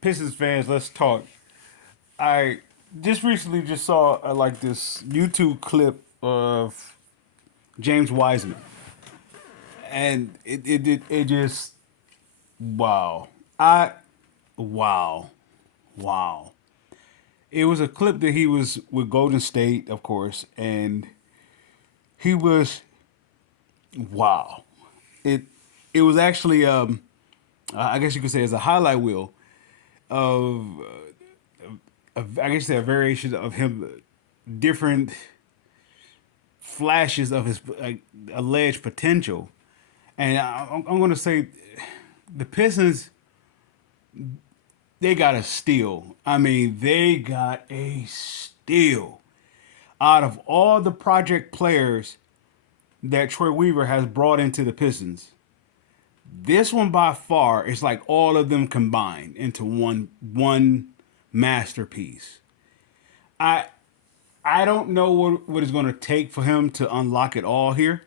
Pistons fans, let's talk. I just recently just saw like this YouTube clip of James Wiseman, and it just wow. I wow wow. It was a clip that he was with Golden State, of course, and he was wow. It it was actually I guess you could say it's a highlight reel of I guess a variation of him, different flashes of his alleged potential. And I'm going to say the Pistons, they got a steal. I mean, they got a steal out of all the project players that Troy Weaver has brought into the Pistons. This one by far is like all of them combined into one masterpiece. I I don't know what it's going to take for him to unlock it all here.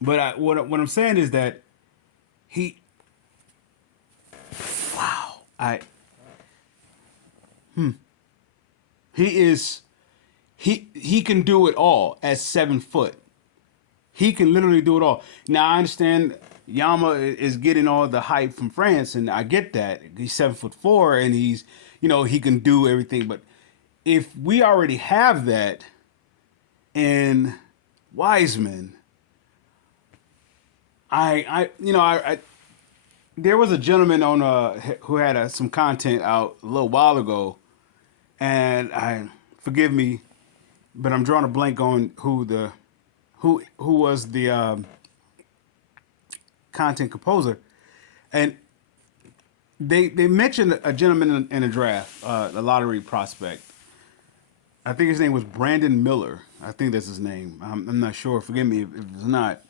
But what I'm saying is that he, wow, he is, he can do it all at 7 foot. He can literally do it all. Now I understand Yama is getting all the hype from France, and I get that. He's 7'4", and he's, he can do everything. But if we already have that in Wiseman, I there was a gentleman on who had some content out a little while ago, and I forgive me, but I'm drawing a blank on who was the content composer, and they mentioned a gentleman in a draft, a lottery prospect. I think his name was Brandon Miller. I think that's his name. I'm not sure. Forgive me if it's not.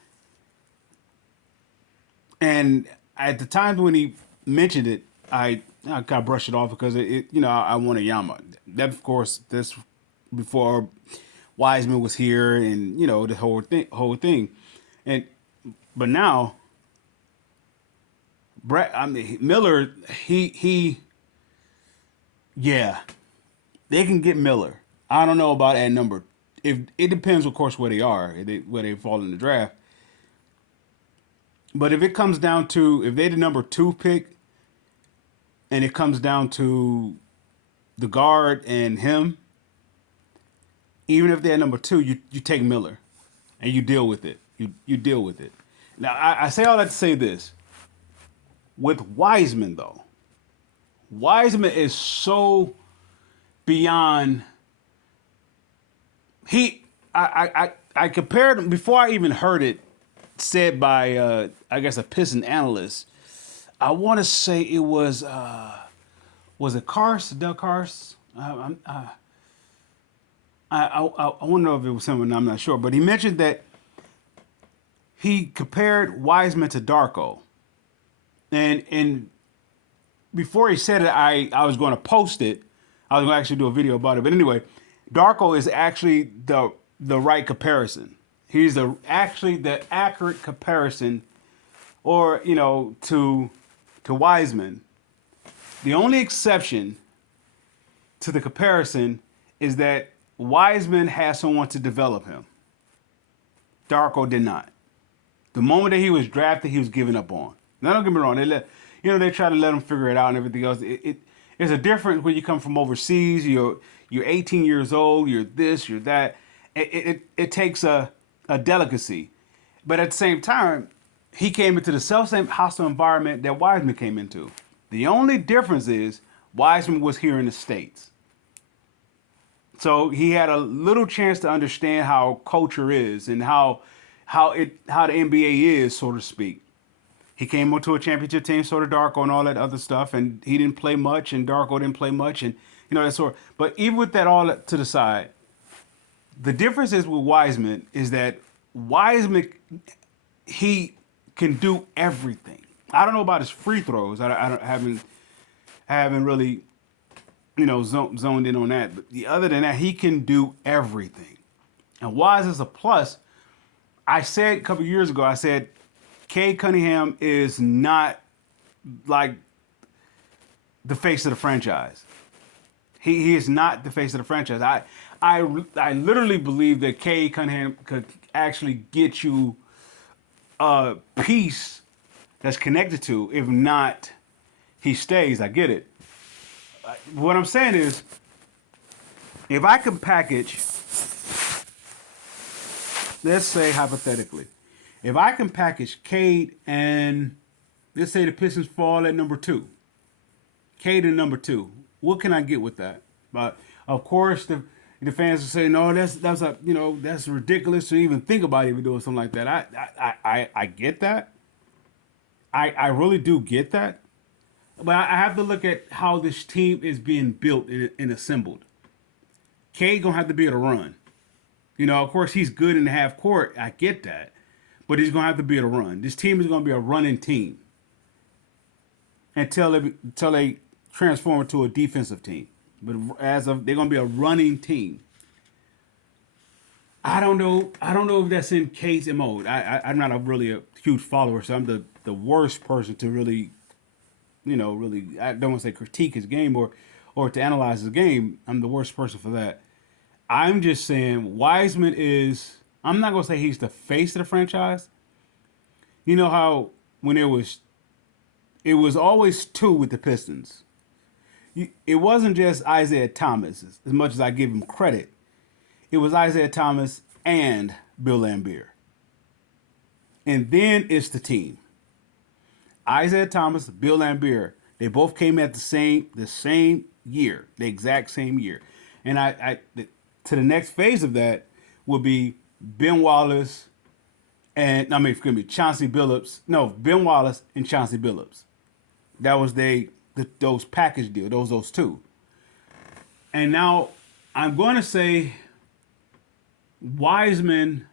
And at the time when he mentioned it, I kind of brushed it off because I want a Yama. That of course this before Wiseman was here, and the whole thing, and but now Brett, I mean Miller, he yeah, they can get Miller. I don't know about that number. If it depends, of course, where they are, where they fall in the draft. But if it comes down to if they're the number two pick, and it comes down to the guard and him, even if they're number two, you take Miller, and you deal with it. You deal with it. Now I say all that to say this: with Wiseman though, Wiseman is so beyond. I compared him before I even heard it said by I guess a Piston analyst. I want to say it was it Cars, Doug Cars? I want to know if it was someone, I'm not sure, but he mentioned that he compared Wiseman to Darko, and before he said it, I was going to post it. I was going to actually do a video about it, but anyway, Darko is actually the right comparison. He's actually the accurate comparison, or to Wiseman. The only exception to the comparison is that Wiseman has someone to develop him. Darko did not. The moment that he was drafted, he was given up on. Now don't get me wrong. They try to let him figure it out and everything else. It's a difference when you come from overseas. You're 18 years old. You're this. You're that. It takes a delicacy, but at the same time, he came into the self-same hostile environment that Wiseman came into. The only difference is Wiseman was here in the States. So he had a little chance to understand how culture is and how the NBA is, so to speak. He came onto a championship team, sort of Darko and all that other stuff, and he didn't play much, and Darko didn't play much, and that sort. But even with that all to the side, the difference is with Wiseman is that Wiseman, he can do everything. I don't know about his free throws. I haven't really zoned in on that. But other than that, he can do everything. And why is this a plus? I said a couple years ago, I said Cade Cunningham is not like the face of the franchise. He is not the face of the franchise. I literally believe that Cade Cunningham could actually get you a piece that's connected to. If not, he stays. I get it. What I'm saying is, if I can package, let's say hypothetically, if I can package Cade and let's say the Pistons fall at number 2, Cade and number 2, what can I get with that? But of course, the fans will say, no, that's ridiculous to even think about even doing something like that. I get that. I really do get that. But I have to look at how this team is being built and assembled. Cade gonna have to be able to run. Of course, he's good in the half court. I get that, but he's gonna have to be able to run. This team is gonna be a running team until they transform into a defensive team. But they're gonna be a running team. I don't know if that's in Cade's mode. I'm not really a huge follower, so I'm the worst person to really I don't want to say critique his game or to analyze his game. I'm the worst person for that. I'm just saying Wiseman is, I'm not going to say he's the face of the franchise. You know how when it was always 2 with the Pistons. It wasn't just Isaiah Thomas, as much as I give him credit. It was Isaiah Thomas and Bill Laimbeer. And then it's the team. Isaiah Thomas, Bill Laimbeer, they both came at the same year, the exact same year. And to the next phase of that would be Ben Wallace Chauncey Billups. No, Ben Wallace and Chauncey Billups. That was those package deal, those two. And now I'm going to say Wiseman,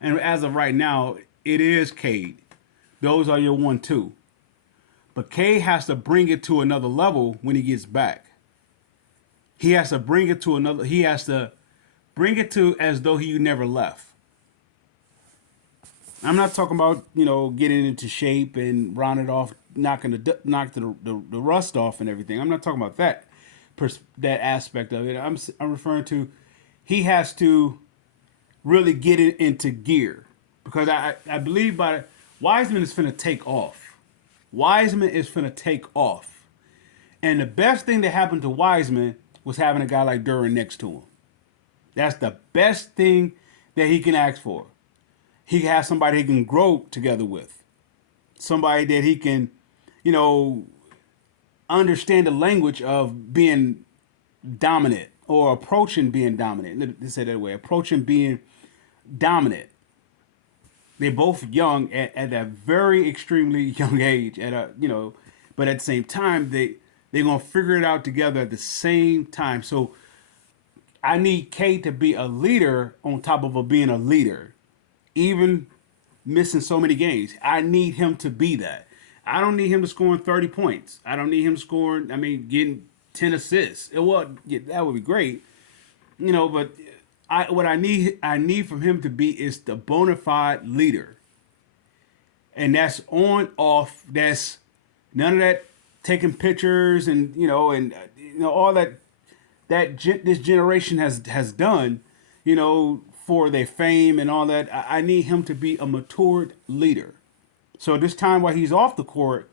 and as of right now, it is Cade. Those are your 1-2. But Cade has to bring it to another level when he gets back. He has to bring it to as though he never left. I'm not talking about, getting into shape and rounding off, knocking the rust off and everything. I'm not talking about that aspect of it. I'm referring to he has to really get it into gear, because I believe Wiseman is finna take off. Wiseman is finna take off. And the best thing that happened to Wiseman was having a guy like Duran next to him. That's the best thing that he can ask for. He has somebody he can grow together with. Somebody that he can, understand the language of being dominant or approaching being dominant. Let's say that way. Approaching being dominant. They're both young at a very extremely young age. But at the same time, they're gonna figure it out together at the same time. So I need Cade to be a leader on top of being a leader, even missing so many games. I need him to be that. I don't need him to scoring 30 points. I don't need him getting 10 assists. That would be great, But what I need from him to be is the bona fide leader, and that's on off. That's none of that taking pictures and all that this generation has done, for their fame and all that. I need him to be a matured leader. So this time while he's off the court,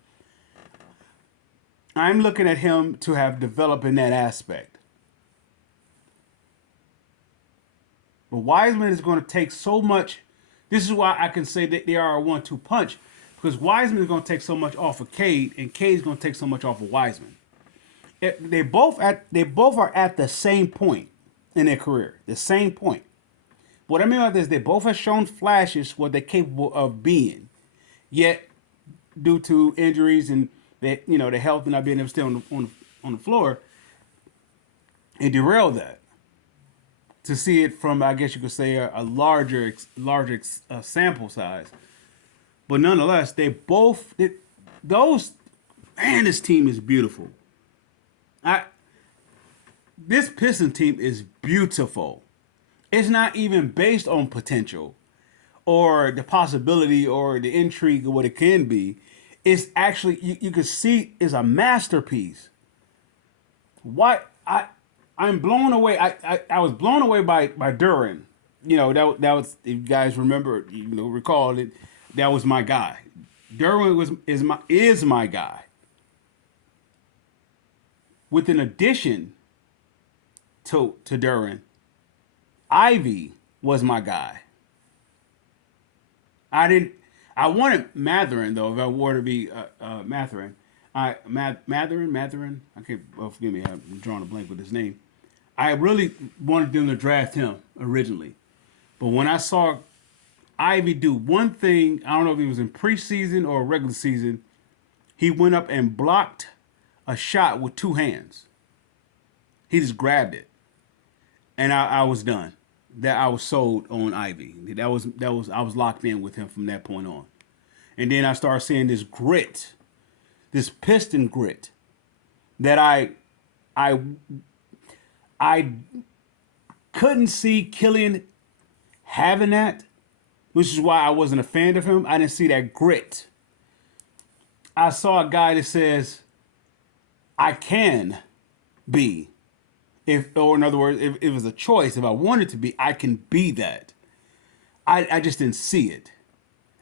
I'm looking at him to have developed in that aspect. But Wiseman is going to take so much. This is why I can say that they are a 1-2 punch, because Wiseman is going to take so much off of Cade, and Cade's going to take so much off of Wiseman. They both are at the same point in their career, the same point. What I mean by this, they both have shown flashes what they're capable of being, yet due to injuries and the health and not being able to stay on the floor, it derailed that. To see it from, I guess you could say, a larger sample size, but nonetheless, this team is beautiful. This Piston team is beautiful. It's not even based on potential or the possibility or the intrigue of what it can be. It's actually, you can see, is a masterpiece. Why I'm blown away. I was blown away by Duran. That was, if you guys remember, recall it. That was my guy. Duran is my guy. With an addition to Duran, Ivy was my guy. I didn't. I wanted Matherin though. If I were to be Matherin, Matherin. I can't. Well, forgive me. I'm drawing a blank with his name. I really wanted them to draft him originally, but when I saw Ivy do one thing, I don't know if he was in preseason or regular season, he went up and blocked a shot with two hands. He just grabbed it, and I was done. That I was sold on Ivy. That was I was locked in with him from that point on. And then I started seeing this grit, this piston grit that I I couldn't see Killian having that, which is why I wasn't a fan of him. I didn't see that grit. I saw a guy that says, I can be. Or in other words, if it was a choice, if I wanted to be, I can be that. I just didn't see it.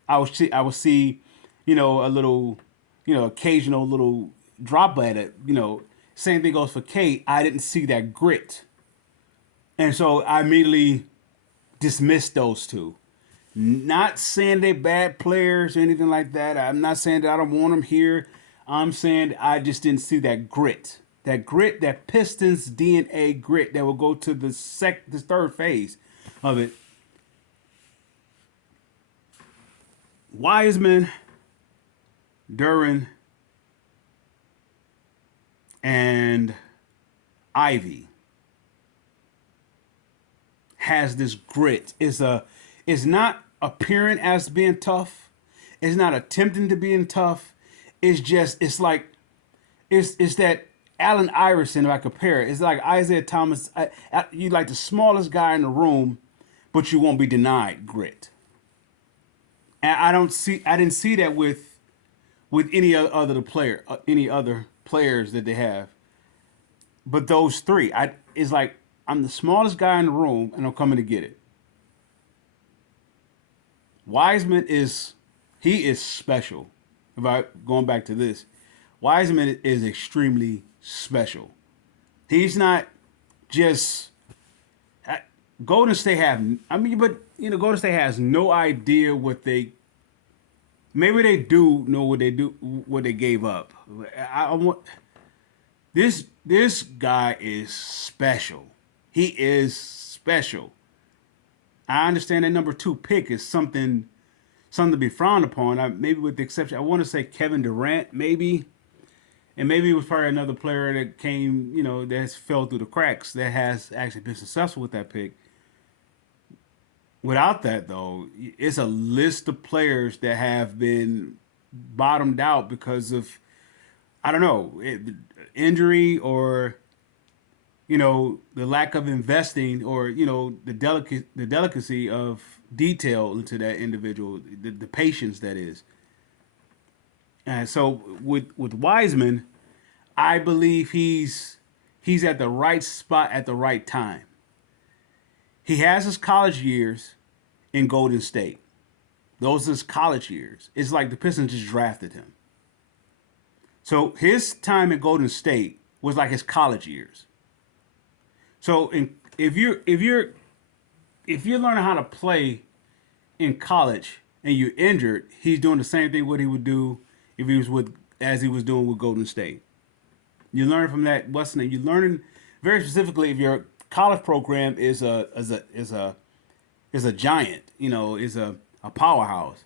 I would see, a little, occasional little drop at it. Same thing goes for Kate. I didn't see that grit, and so I immediately dismissed those two. Not saying they're bad players or anything like that. I'm not saying that I don't want them here. I'm saying I just didn't see that grit. That grit, that Pistons DNA grit that will go to the third phase of it. Wiseman, Duran, and Ivy has this grit. It's not appearing as being tough. It's not attempting to being tough. It's like it's that Allen Iverson, if I compare it. It's like Isaiah Thomas. You like the smallest guy in the room, but you won't be denied grit. And I didn't see that with any other players that they have. But those three, it's like I'm the smallest guy in the room, and I'm coming to get it. Wiseman he is special. If I going back to this, Wiseman is extremely special. He's not just Golden State have. I mean, but Golden State has no idea what they. Maybe they do know what they gave up. I want this guy is special. He is special. I understand that number 2 pick is something to be frowned upon. Maybe with the exception, I want to say Kevin Durant, maybe. And maybe it was probably another player that came, that has fell through the cracks that has actually been successful with that pick. Without that, though, it's a list of players that have been bottomed out because of, I don't know, injury or, the lack of investing or, the delicacy of detail into that individual, the patience that is. And so with Wiseman, I believe he's at the right spot at the right time. He has his college years in Golden State. Those are his college years. It's like the Pistons just drafted him. So his time in Golden State was like his college years. So if you're learning how to play in college and you're injured, he's doing the same thing what he would do if he was doing with Golden State. You learn from that. You're learning very specifically if your college program is a giant, is a powerhouse,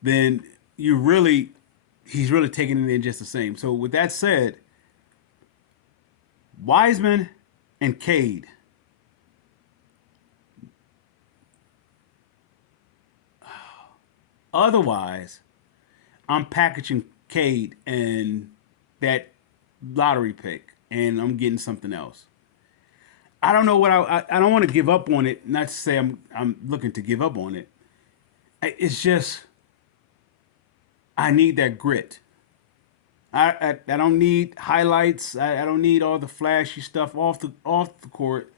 then he's really taking it in just the same. So with that said, Wiseman and Cade. Otherwise, I'm packaging Cade and that lottery pick, and I'm getting something else. I don't know what I don't want to give up on it. Not to say I'm looking to give up on it. It's just I need that grit. I don't need highlights. I don't need all the flashy stuff off the court.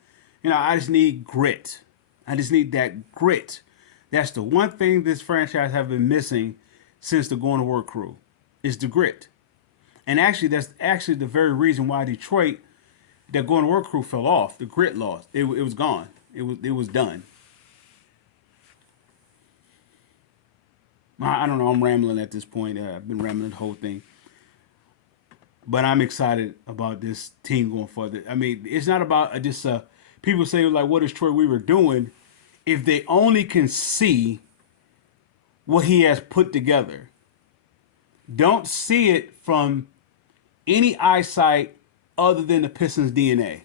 I just need grit. I just need that grit. That's the one thing this franchise have been missing since the Going to Work crew is the grit. And actually, that's actually the very reason why Detroit, that Going to Work crew fell off. The grit lost. It was gone. It was done. I don't know. I'm rambling at this point. I've been rambling the whole thing. But I'm excited about this team going further. I mean, it's not about just people say like, "What is Troy Weaver doing?" If they only can see what he has put together, don't see it from any eyesight other than the Pistons DNA.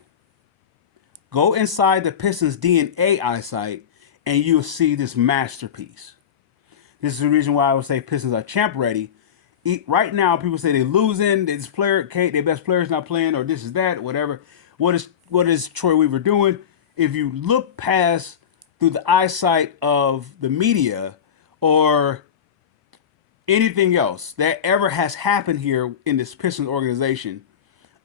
Go inside the Pistons DNA eyesight, and you'll see this masterpiece. This is the reason why I would say Pistons are champ ready. Right now, people say they're losing. This player, their best player's not playing, or this is that, whatever. What is Troy Weaver doing? If you look past through the eyesight of the media or anything else that ever has happened here in this Pistons organization,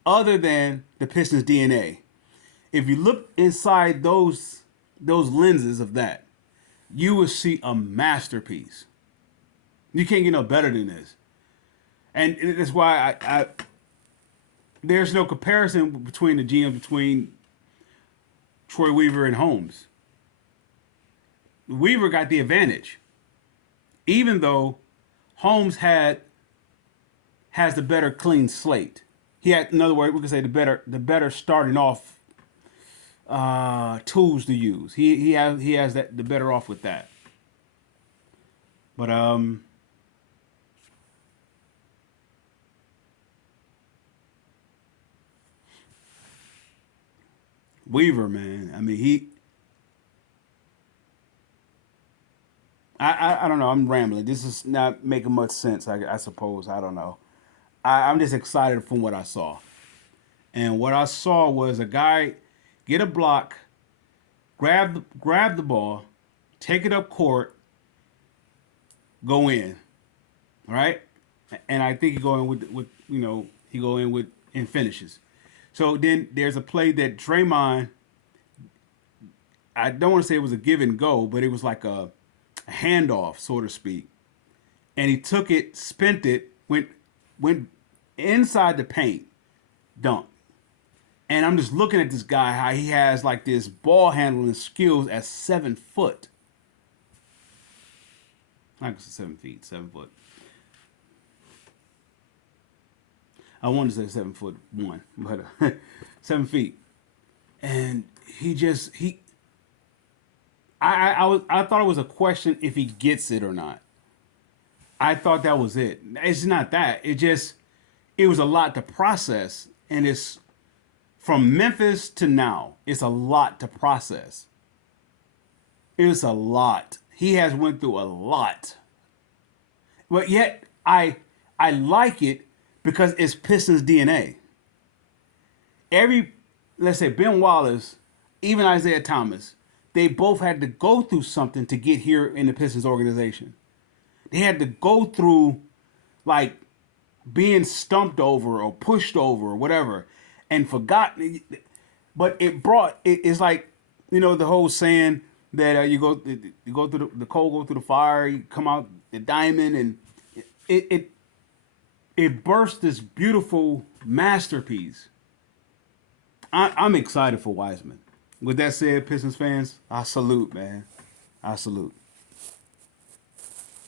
other than the Pistons DNA, if you look inside those lenses of that, you will see a masterpiece. You can't get no better than this. And that's why I there's no comparison between the GMs between Troy Weaver and Holmes. Weaver got the advantage, even though Holmes has the better clean slate. He had, in other words, we could say the better starting off tools to use. He has that the better off with that. But Weaver, man. I mean, I don't know. I'm rambling. This is not making much sense. I suppose. I don't know. I'm just excited from what I saw, and what I saw was a guy get a block, grab the ball, take it up court, go in, right? And I think he go in with he go in with and finishes. So then there's a play that Draymond, I don't want to say it was a give and go, but it was like a handoff, so to speak. And he took it, spent it, went inside the paint, dunk. And I'm just looking at this guy, how he has like this ball handling skills at 7 foot. Not 7 feet, 7 foot. I wanted to say 7'1", but 7 feet. And I thought it was a question if he gets it or not. I thought that was it. It's not that. It was a lot to process, and it's from Memphis to now. It's a lot to process. It's a lot. He has went through a lot, but yet I like it because it's Pistons DNA. Let's say Ben Wallace, even Isaiah Thomas, they both had to go through something to get here in the Pistons organization. They had to go through like being stumped over or pushed over or whatever and forgotten. But it's like, the whole saying that you go through the coal, go through the fire, you come out the diamond, and it burst this beautiful masterpiece. I'm excited for Wiseman. With that said, Pistons fans, I salute, man. I salute.